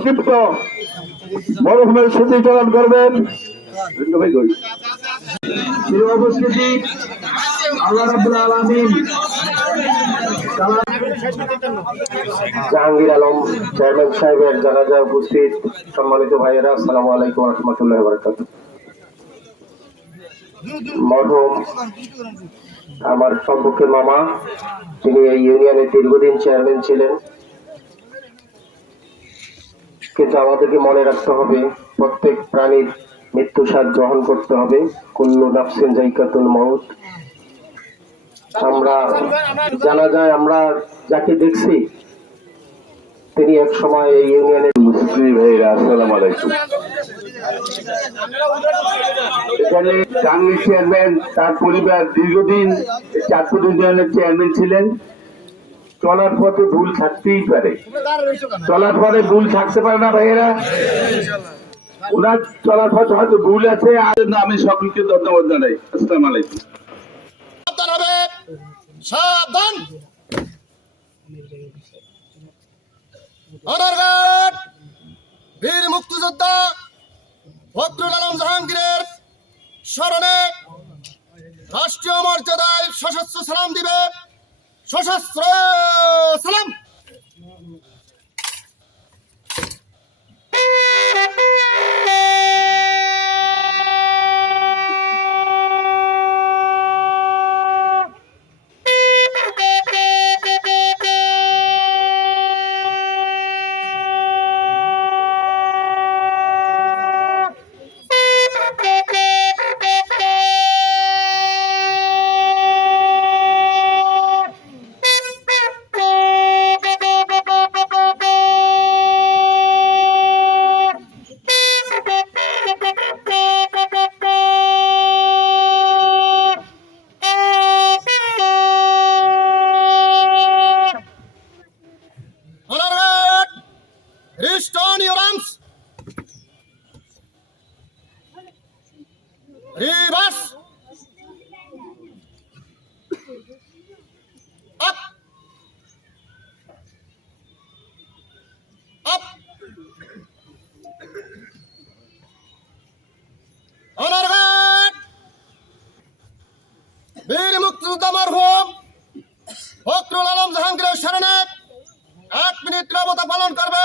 সংক্ষিপ্ত মরহুমের স্মৃতিচারণ করবেন। উপস্থিতি আল্লাহ রাব্বুল আলামিন জাহাঙ্গীর আলম চেয়ারম্যান সাহেবের জানাজায় উপস্থিত সম্মানিত ভাইয়েরা, আসসালামু আলাইকুম ওয়া রাহমাতুল্লাহি ওয়া বারাকাতুহু। মরহুম আমার সম্পর্কে মামা, তিনি এই ইউনিয়নের দীর্ঘদিন চেয়ারম্যান ছিলেন। কিন্তু আমাদেরকে মনে রাখতে হবে, প্রত্যেক প্রাণীর মৃত্যু স্বাদ গ্রহণ করতে হবে। কুল্লু নাফসিন যায়কাতুল মউত। আমরা জানা যায়, আমরা যাকে দেখছি তিনি এক সময় এই ইউনিয়নের মুসলিম ভাইরা, আসসালামু আলাইকুম। এখানে জাহাঙ্গীর চেয়ারম্যান, তার পরিবার দীর্ঘদিন চাঁদপুর ইউনিয়নের চেয়ারম্যান ছিলেন। চলার পথে ভুল থাকতেই পারে, চলার পথে ভুল থাকতে পারে না ভাইয়েরা। ওনার চলার পথে হয়তো ভুল আছে, আর আমি সকলকে ধন্যবাদ জানাই। আসসালামু আলাইকুম। সাবধান, বীর মুক্তিযোদ্ধা ফখরুল আলম জাহাঙ্গীরের স্মরণে রাষ্ট্রীয় মর্যাদায় সশস্ত্র সালাম দিবে। সশস্ত্র সালাম। Restore your arms. Reverse. Up. Up. Honor guard. বীর মুক্তিযোদ্ধা মরহুম ফখরুল আলম জাহাঙ্গীরের স্মরণে 1 মিনিট নীরবতা পালন করবে।